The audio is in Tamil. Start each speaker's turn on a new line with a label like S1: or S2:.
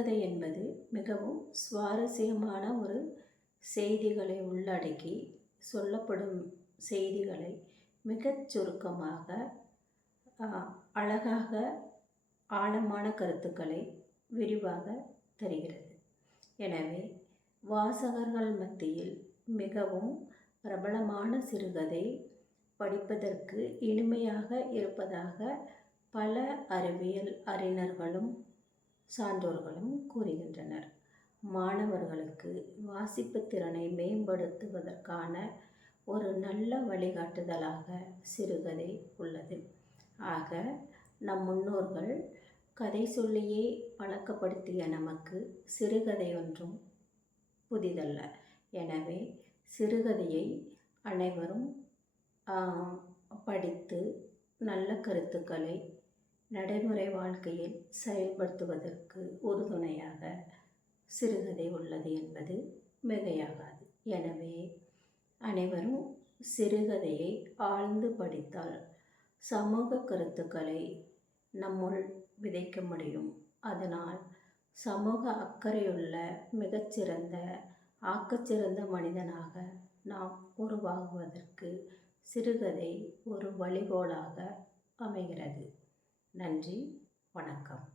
S1: கதை என்பது
S2: மிகவும் சுவாரஸ்யமான ஒரு செய்திகளை உள்ளடக்கி சொல்லப்படும் செய்திகளை மிகச் சுருக்கமாக அழகாக ஆழமான கருத்துக்களை விரிவாக தருகிறது. எனவே வாசகர்கள் மத்தியில் மிகவும் பிரபலமான சிறுகதை படிப்பதற்கு இனிமையாக இருப்பதாக பல அறிவியல் அறிஞர்களும் சான்றோர்களும் கூறுகின்றனர். மாணவர்களுக்கு வாசிப்பு திறனை மேம்படுத்துவதற்கான ஒரு நல்ல வழிகாட்டுதலாக சிறுகதை உள்ளது. ஆக நம் முன்னோர்கள் கதை சொல்லியே பழக்கப்படுத்திய நமக்கு சிறுகதை ஒன்றும் புதிதல்ல. எனவே சிறுகதையை அனைவரும் படித்து நல்ல கருத்துக்களை நடைமுறை வாழ்க்கையில் செயல்படுத்துவதற்கு உறுதுணையாக சிறுகதை உள்ளது என்பது மிகையாகாது. எனவே அனைவரும் சிறுகதையை ஆழ்ந்து படித்தால் சமூக கருத்துக்களை நம்முள் விதைக்க முடியும். அதனால் சமூக அக்கறையுள்ள மிகச்சிறந்த ஆக்கச்சிறந்த மனிதனாக நாம் உருவாகுவதற்கு சிறுகதை ஒரு வழிகோலாக அமைகிறது. நன்றி வணக்கம்.